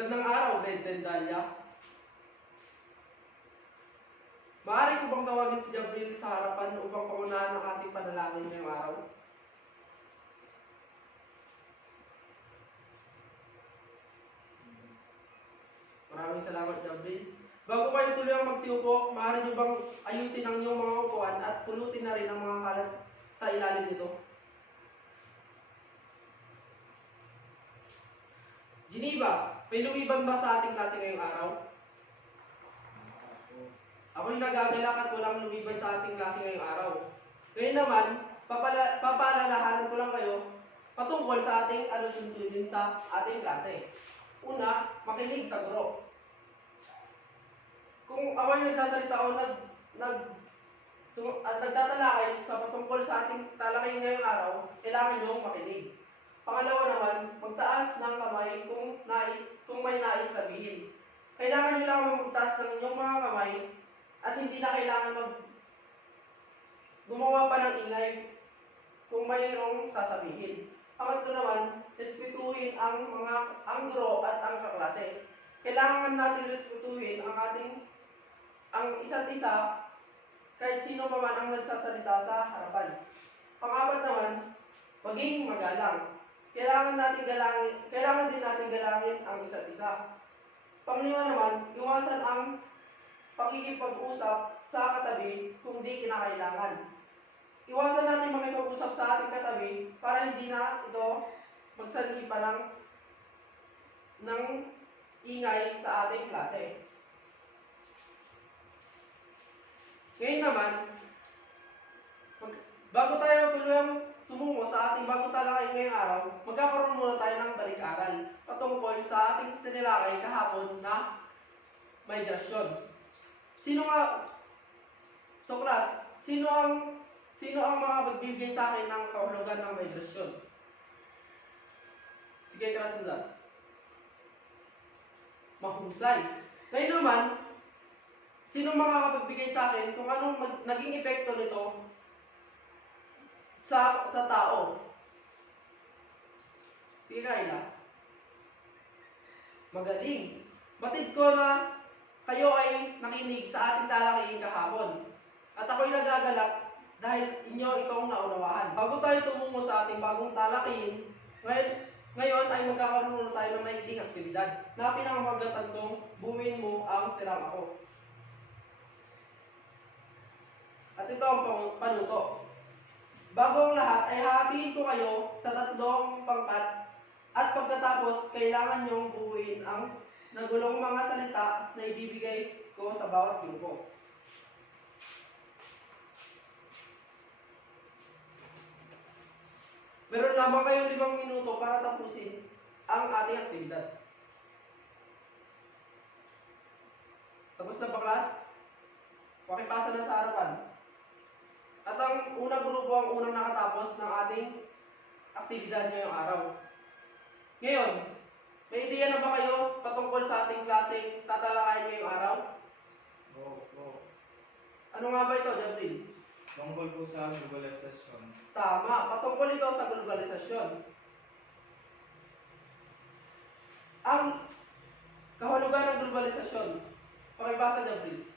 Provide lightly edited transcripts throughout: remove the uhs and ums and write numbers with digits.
Magandang araw, Grade 10 Dahlia. Maaari ko bang tawagin si Jabril sa harapan upang pangunahan ang ating panalangin ngayong araw? Maraming salamat, Jabril. Bago kayo tuluyang magsiupo, maaari niyo bang ayusin ang inyong mga upuan at pulutin na rin ang mga kalat sa ilalim nito? Geneva, may lumiban ba sa ating klase ngayong araw? Ako'y nagagalak at walang lumiban sa ating klase ngayong araw. Ngayon naman, papaalalahanan ko lang kayo patungkol sa ating alusunsunin sa ating klase. Una, makinig sa guro. Kung ako'y nagsasalita o nagtatalakay sa patungkol sa ating talakay ngayong araw, kailangan niyong makinig. Pangalawa naman, magtaas ng kamay kung may nais sabihin. Kailangan niyo lang magtaas ng inyong mga kamay at hindi na kailangan gumawa pa ng ingay kung mayroong sasabihin. Pangatlo naman, respetuhin ang guro at ang kaklase. Kailangan natin respetuhin ang isa't isa kahit sino pa man ang nagsasalita sa harapan. Pang-apat naman, maging magalang. Kailangan din natin galangin ang isa't isa. Panglima naman, iwasan ang pakikipag-usap sa katabi kung di kinakailangan. Iwasan natin makipag-usap sa ating katabi para hindi na ito magsanhi pa ng ingay sa ating klase. Ngayon naman, bago tayo tuluyang tumungo sa ating bagong talakay ngayong araw, magkakaroon muna tayo ng balik-aral patungkol sa ating tinilakay kahapon na migrasyon. Sino ang mga magbibigay sa akin ng kahulugan ng migrasyon? Sige, Krasnodar. Mahusay. Ngayon naman, sino makakapagbigay sa akin kung anong naging epekto nito sa tao? Sige, Kayla. Magaling. Batid ko na kayo ay nakinig sa ating talakayin kahapon. At ako'y nagagalak dahil inyo itong naunawahan. Bago tayo tumungo sa ating bagong talakayin, ngayon ay magkakaroon muna tayo ng maikling aktibidad na pinangamagatan kong buuin mo ang sirang ako. At ito ang panuto. Bago ang lahat ay hahatiin ko kayo sa 3 pangkat at pagkatapos kailangan niyong buuin ang nagulong mga salita na ibibigay ko sa bawat grupo. Meron lamang kayo 5 minuto para tapusin ang ating aktibidad. Tapos na ba, class? Pakipasa na sa harapan. At ang unang grupo ang unang nakatapos ng ating aktibidad ngayong araw. Ngayon, may ideya na ba kayo patungkol sa ating klaseng tatalakayin ngayong araw? Oo. Ano nga ba ito, Jabril? Tungkol po sa globalisasyon. Tama, patungkol ito sa globalisasyon. Ang kahulugan ng globalisasyon. Pakibasa, Jabril.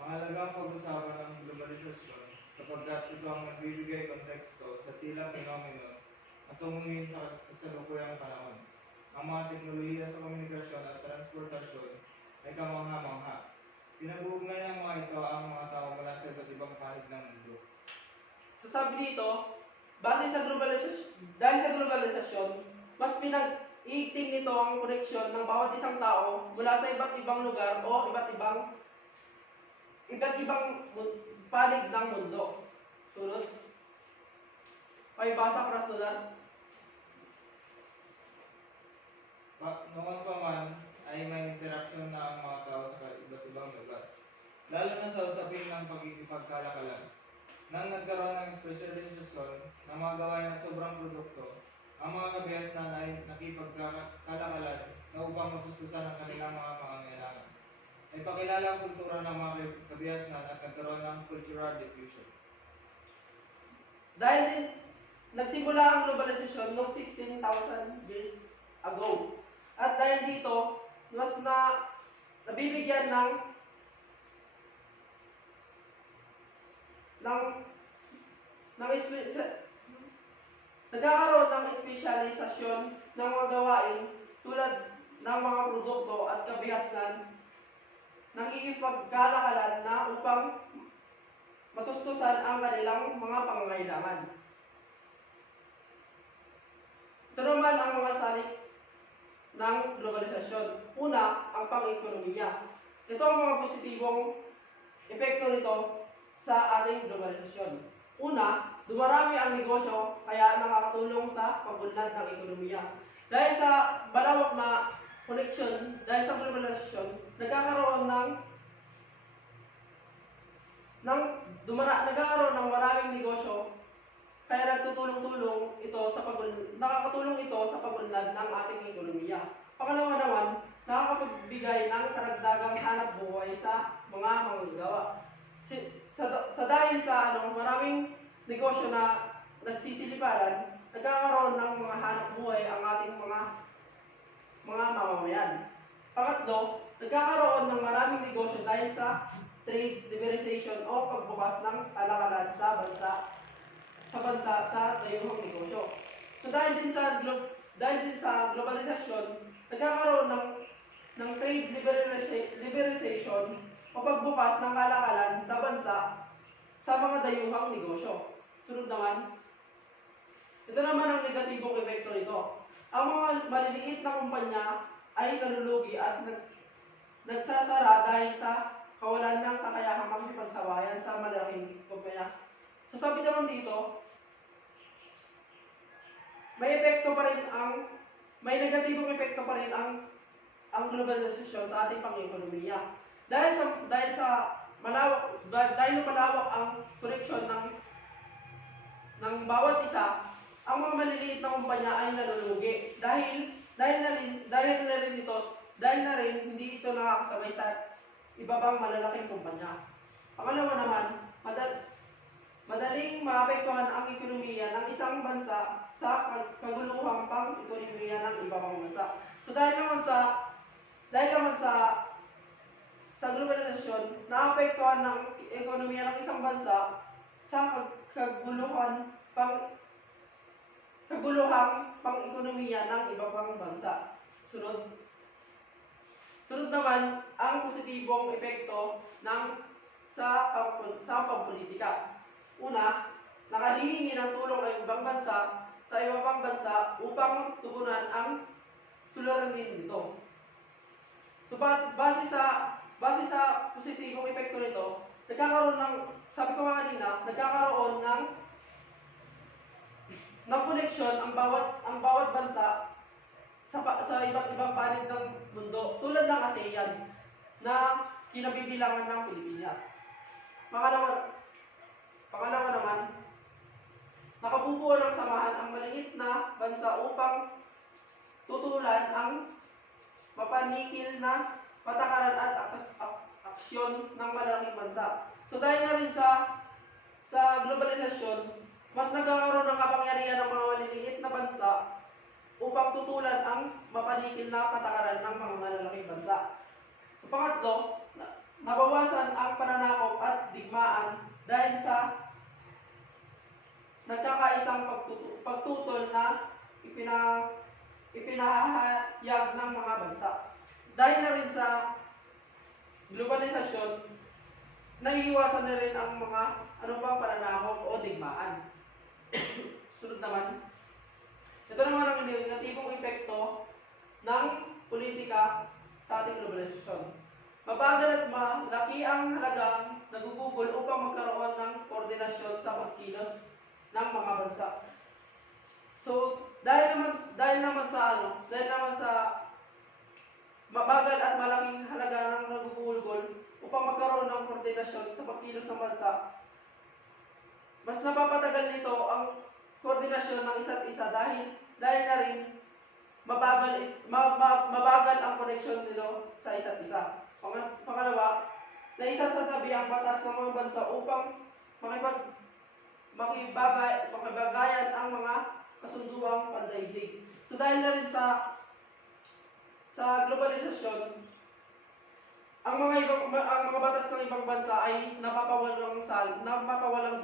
Mahalagang pag-usapan ng globalisasyon sapagkat ito ang nagbibigay konteksto sa tila fenomeno at tungungin sa kasalukuyang panahon. Ang mga teknolohiya sa komunikasyon at transportasyon ay kamangha-mangha. Pinag-uugnay ng mga ito ang mga tao mula sa iba't ibang panig ng mundo. Sasabi dito, dahil sa globalisasyon, mas pinag-iigting nito ang koneksyon ng bawat isang tao mula sa iba't ibang lugar o iba't ibang panig ng mundo. Sunod. Pakibasa, Krasnodar. Noon pa man ay may interaksyon na ang mga tao sa iba't ibang lugar, lalo na sa usapin ng pagkikipagkalakalan. Nang nagkaroon ng espesyalisasyon ng mga gawain ng sobrang produkto, ang mga kabihasnan ay nakipagkalakalan na upang matustusan ang kanilang mga pangangailangan. Ay pakilala ang kultura ng mga kabihasnan at nagkaroon ng cultural diffusion. Dahil nagsimula ang globalisasyon noong 16,000 years ago. At dahil dito, nabibigyan ng nagkakaroon ng espesyalisasyon ng mga gawain tulad ng mga produkto at kabihasnan, nakikipagkalakalan na upang matustusan ang kanilang mga pangangailangan. Ito naman ang mga salik ng globalisasyon. Una, ang pang-ekonomiya. Ito ang mga positibong epekto nito sa ating globalisasyon. Una, dumarami ang negosyo kaya nakakatulong sa pag-unlad ng ekonomiya. Dahil sa malawak na koneksyon, dahil sa globalisasyon, nagkakaroon nagkakaroon ng maraming negosyo kaya nakakatulong ito sa pag-unlad ng ating ekonomiya. Pangalawa naman, nakakapagbigay ng karagdagang hanap buhay sa mga manggagawa. Sa dahil sa maraming negosyo na nagsisiliparan, nagkakaroon ng mga hanap buhay ang ating mga mamamayan. Pangatlo, nagkakaroon ng maraming negosyo dahil sa trade liberalization o pagbukas ng kalakalan sa bansa sa dayuhang negosyo. So dahil din sa globalisasyon, nagkakaroon ng trade liberalization o pagbukas ng kalakalan sa bansa sa mga dayuhang negosyo. Sunod naman, ito naman ang negatibong epekto nito. Ang mga maliliit na kumpanya ay nalulugi at nagsasara dahil sa kawalan ng kakayahang makipagsabayan sa malalaking kumpanya. Sasabi naman dito, may negatibong epekto pa rin ang globalisasyon sa ating pang-ekonomiya. Dahil malawak ang koneksyon ng bawat isa, ang mga maliliit na kumpanya ay nalulugi dahil na rin hindi ito nakakasabay sa iba pang malalaking kumpanya. Pangalawa naman, madaling maapektuhan ang ekonomiya ng isang bansa sa kaguluhang pang-ekonomiya ng iba pang bansa. So dahil naman sa globalisasyon, naapektuhan ng ekonomiya ng isang bansa sa kaguluhang pang-ekonomiya ng iba pang bansa. Sunod naman ang positibong epekto sa pampolitika. Una, nakahihingi ng tulong ang ibang bansa sa iba pang bansa upang tugunan ang suliranin nito. So base sa positibong epekto nito, sabi ko nga kanina, nagkakaroon ng koneksyon ang bawat bansa sa iba't ibang panig ng mundo, tulad ng ASEAN na kinabibilangan ng Pilipinas. Pangalawa naman, nakabubuo ng samahan ang maliit na bansa upang tutulan ang mapanikil na patakaran at aksyon ng malalaking bansa. So dahil na rin sa globalisasyon, mas nagkakaroon ng kapangyarihan ng mga maliliit na bansa upang tutulan ang mapanikil na patakaran ng mga malalaking bansa. So pangatlo, nabawasan ang pananakop at digmaan dahil sa nagkakaisang pagtutol na ipinahayag ng mga bansa. Dahil na rin sa globalisasyon, naiiwasan na rin ang mga pananakop o digmaan. Sunod naman, ito naman ang negatibong epekto ng politika sa ating globalisasyon. Mabagal at malaki ang halagang nagugugol upang magkaroon ng koordinasyon sa pagkilos ng mga bansa. So, dahil naman sa mabagal at malaking halaga ng nagugugol upang magkaroon ng koordinasyon sa pagkilos ng bansa, mas napapatagal nito ang koordinasyon ng isa't isa dahil na rin mabagal ang koneksyon nito sa isa't isa. Pangalawa, naisasatabi ang batas ng mga bansa upang makibagayan ang mga kasunduang pandaigdig. So dahil na rin sa sa globalisasyon, ang mga batas ng ibang bansa ay napapawalang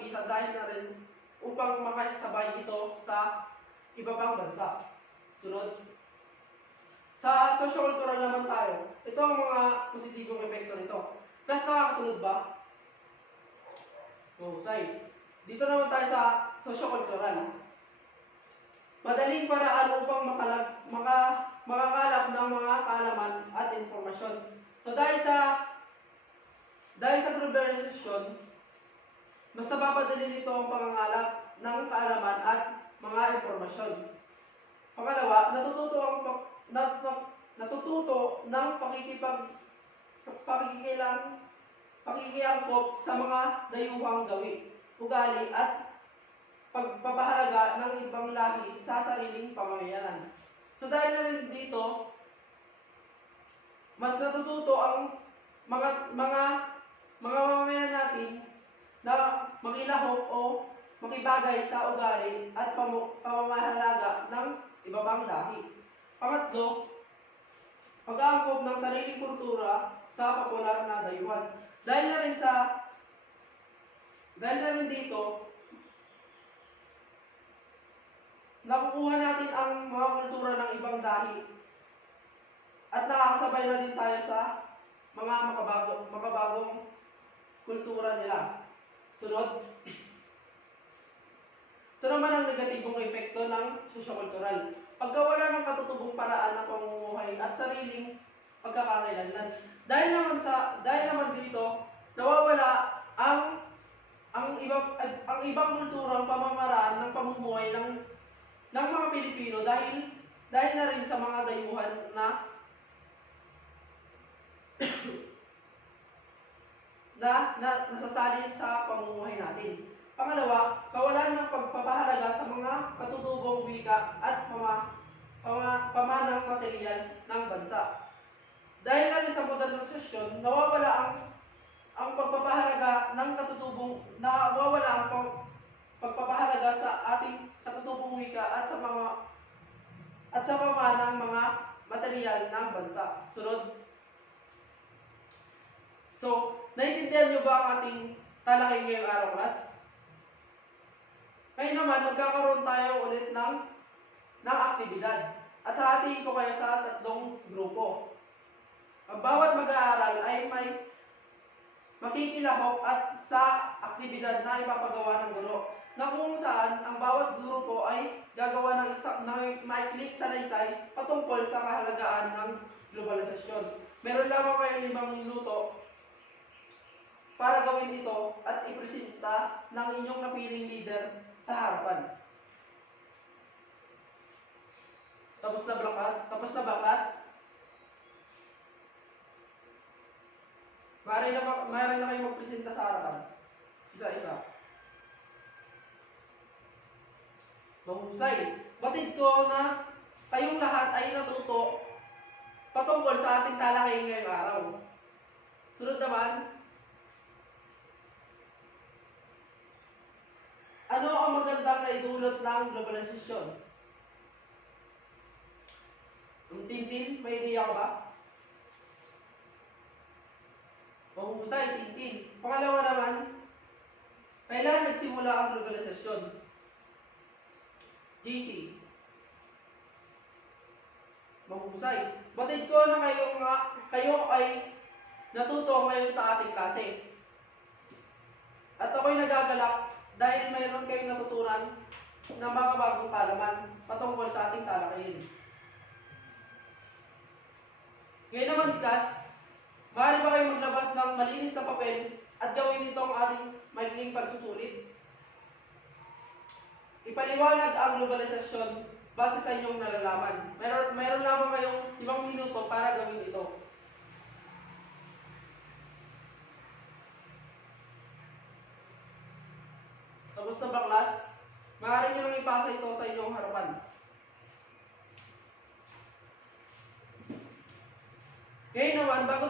bisa dahil na rin upang makasabay ito sa iba pang bansa. Sunod. Sa socio-cultural naman tayo, ito ang mga positibong epekto nito. Plus, nakakasunod ba? Mahusay. Dito naman tayo sa socio-cultural. Madaling paraan upang makakalap ng mga kaalaman at informasyon. So dahil sa globalisasyon, mas napapadali nito ang pangangalap ng kaalaman at mga informasyon. Pangalawa, natututo ng pakikiangkop sa mga dayuhang gawi, ugali at pagpapahalaga ng ibang lahi sa sariling pamamayanan. So dahil na rin dito, mas natututo ang mga mamamayan natin na makilahok o makibagay sa ugali at pamamahalaga ng iba pang lahi. Pangatlo, pag-aangkop ng sariling kultura sa popular na dayuhan. Dahil na rin dito, nakukuha natin ang mga kultura ng ibang lahi at nakakasabay na din tayo sa mga makabagong kultura nila. Sunod. Ito naman ang negatibong epekto ng sosyo-kultural. Pagkawala ng katutubong paraan ng pamumuhay at sariling pagkakakilanlan. Dahil naman dito, nawawala ang ibang kulturang pamamaraan ng pamumuhay ng mga Pilipino dahil na rin sa mga dayuhan na nasasalin sa pamumuhay natin. Pangalawa, kawalan ng pagpapahalaga sa mga katutubong wika at pamanang material ng bansa. Dahil na rin sa modernisasyon, nawawala ang pagpapahalaga ng pagpapahalaga sa ating katutubong wika at sa pamanang mga material ng bansa. Sunod. So, naiintindihan niyo ba ang ating talakay ngayong araw, class? Ngayon naman, magkakaroon tayo ulit ng aktibidad. At hahatiin ko kayo sa 3 grupo. Ang bawat mag-aaral ay may makikilahok at sa aktibidad na ipapagawa ng guro, na kung saan ang bawat grupo ay gagawa ng maikling salaysay patungkol sa kahalagaan ng globalisasyon. Meron lamang kayong 5 minuto para gawin ito at ipresenta ng inyong napiling leader sa harapan. Tapos na ba, class? Maaari na kayo magpresenta sa harapan. Isa-isa. Mahusay. Batid ko na kayong lahat ay natuto patungkol sa ating talakay ngayong araw. Sunod naman, ano ang magandang naidulot ng globalisasyon? Tintin, may ideya ka ba? Mahusay, Tintin. Pangalawa naman, kailan nagsimula ang globalisasyon? GC. Mahusay. Batid ko na kayo ay natuto ngayon sa ating klase. At ako'y nagagalak dahil mayroon kayong natutunan ng mga bagong kaalaman patungkol sa ating talakayin. Ngayon naman, class, maaari ba kayong maglabas ng malinis na papel at gawin ito ang ating maikling pagsusulit? Ipaliwanag ang globalisasyon base sa inyong nalalaman. Mayroon lamang kayong 5 minuto para gawin ito. Tapos na ba, class? Maaari nyo nang ipasa ito sa inyong harapan. Ngayon naman, bago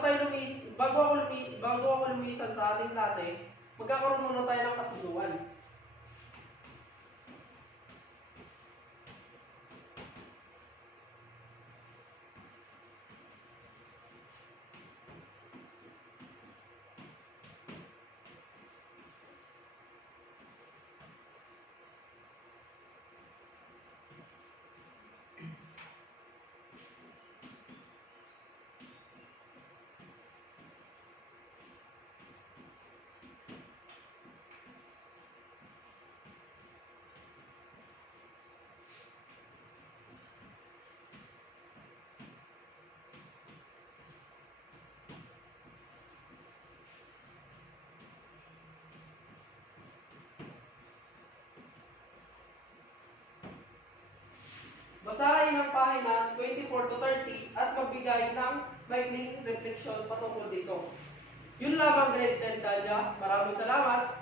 ako lumisan sa ating klase, magkakaroon muna tayo ng kasunduan. pahina 24 to 30 at magbigay ng maikling refleksyon patungkol dito. Yun lamang grade 10 Kalya. Maraming salamat.